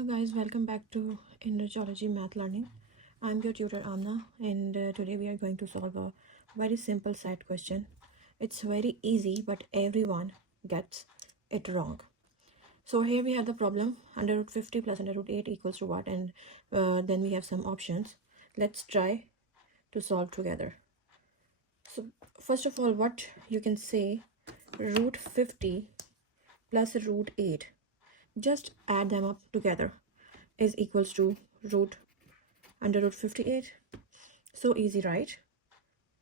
Hello guys, welcome back to Enrichology Math Learning. I'm your tutor Amna, and today we are going to solve a very simple set question. It's very easy, but everyone gets it wrong. So here we have the problem: under root 50 plus under root 8 equals to what? And then we have some options. Let's try to solve together. So first of all, what you can say, root 50 plus root 8, just add them up together, is equals to root under root 58. So easy, right?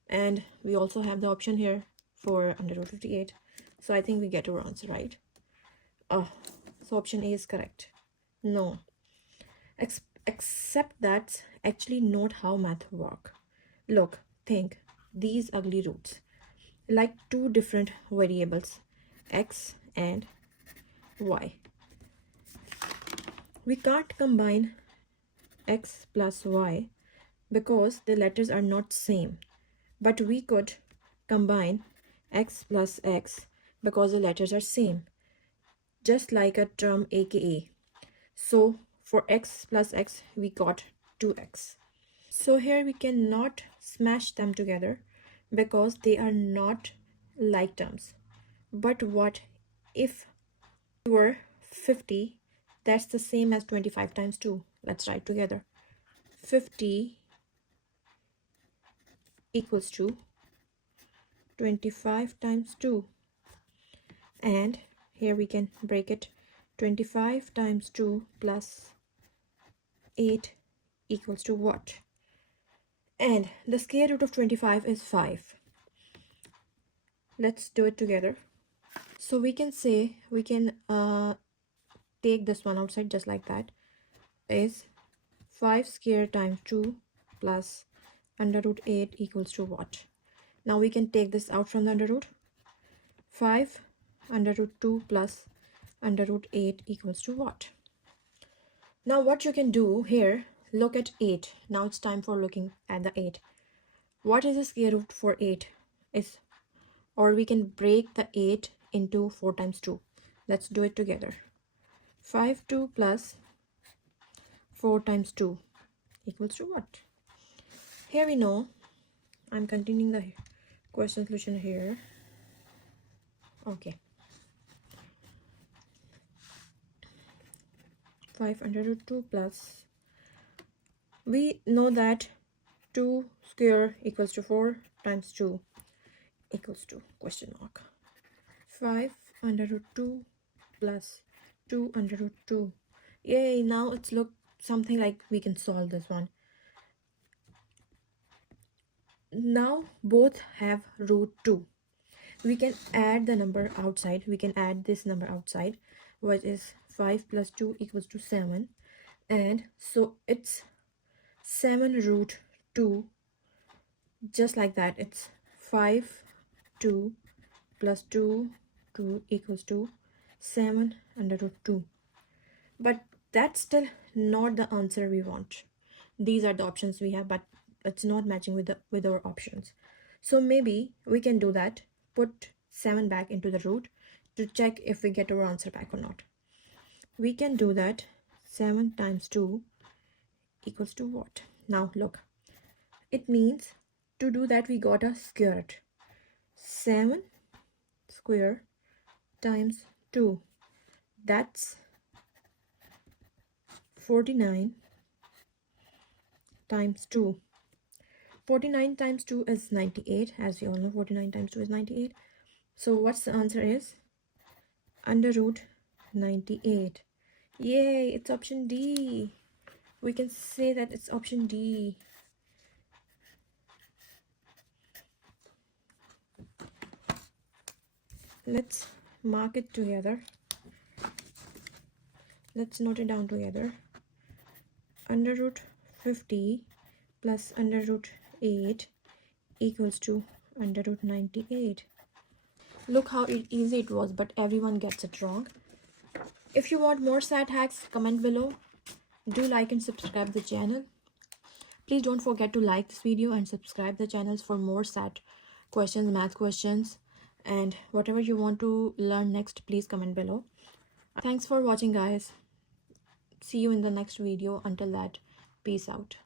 And we also have the option here for under root 58. So I think we get our answer, right? Oh, so option A is correct. No. Except that's actually not how math work. Look, think, these ugly roots, like two different variables, x and y. We can't combine x plus y because the letters are not same, but we could combine x plus x because the letters are same, just like a term aka. So for x plus x we got 2x. So here we cannot smash them together because they are not like terms. But what if we were 50? That's the same as 25 times 2. Let's write together. 50 equals to 25 times 2, and here we can break it. 25 times 2 plus 8 equals to what? And the square root of 25 is 5. Let's do it together. So we can say, we can take this one outside just like that, is 5 square times 2 plus under root 8 equals to what? Now we can take this out from the under root. 5 under root 2 plus under root 8 equals to what? Now what you can do here, look at 8. Now it's time for looking at the 8. What is the square root for 8? Is, or we can break the 8 into 4 times 2. Let's do it together. 5 2 plus 4 times 2 equals to what? Here we know, I'm continuing the question solution here. Okay. 5 under root 2 plus, we know that 2 square equals to 4 times 2 equals to question mark. 5 under root 2 plus 2 under root 2. Yay, now it's look something like we can solve this one. Now both have root 2. We can add the number outside. We can add this number outside, which is 5 plus 2 equals to 7. And so it's 7 root 2. Just like that, it's 5 2 plus 2 2 equals to 7 under root 2. But that's still not the answer we want. These are the options we have, but it's not matching with our options. So maybe we can do that, put 7 back into the root to check if we get our answer back or not. We can do that. 7 times 2 equals to what? Now look, it means to do that we got a square root. 7 square times 2, that's 49 times 2. 49 times 2 is 98. As we all know, 49 times 2 is 98. So what's the answer is? Under root 98. Yay, it's option D. We can say that it's option D. Let's mark it together. Let's note it down together. Under root 50 plus under root 8 equals to under root 98. Look how easy it was, but everyone gets it wrong. If you want more stat hacks, comment below. Do like and subscribe the channel. Please don't forget to like this video and subscribe the channels for more stat questions, math questions, and whatever you want to learn next, please comment below. Thanks for watching, guys. See you in the next video. Until that, peace out.